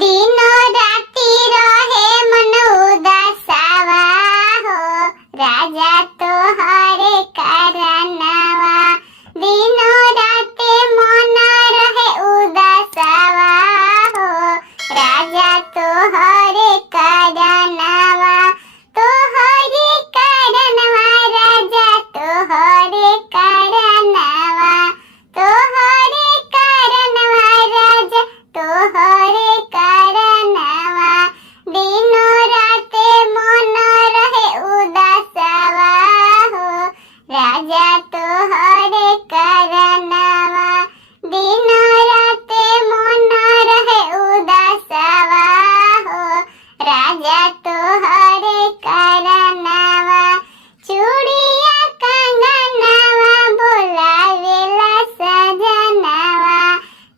दिनो राती रहे मन उदासावा हो राजा तोहरे कारनावा। दिनो राते मन रहे उदासावा हो राजा तोहरे कारनावा। तोहरे कारनावा राजा तोहरे कारनावा। तोहरे कारनावा राजा तोहरे कारनावा। दिनो राते मन रहे उदासावा हो राजा तोहरे कारनावा। दिनो राते मन रहे उदासावा हो राजा तोहरे कारनावा। चूड़िया कंगनवा बोलावेला सजनवा।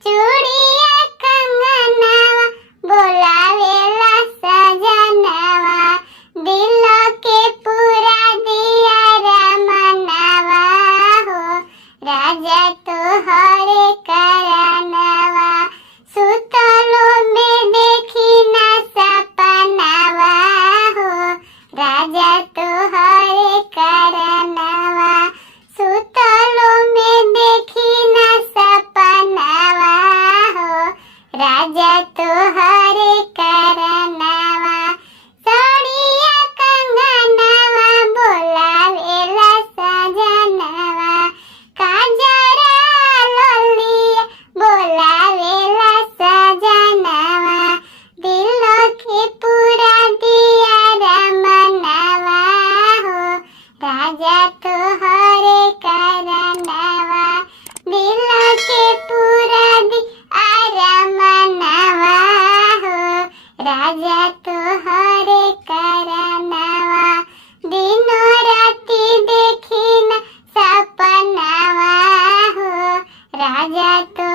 चूड़िया कंगनवा बोलावेला सजनवा। दिल के पूरा दिया रमनवा हो राजा तोहरे कारनावा। सुतलो में देखी ना सपनावा हो राजा तोहरे कारनावा। सुतलो में देखी ना सपनावा हो राजा तोहरे कारनावा। साड़िया कंगनवा बोलावेला सजनवा। काजरा लोलिया बोलावेला सजनवा। दिल के पूरा दिया रमनवा हो राजा तोहरे कारनावा। दिल के पूरा दिया रमनवा हो राजा तोहरे कारनावा। दिनो राती देखी न सपनावा हो राजा तो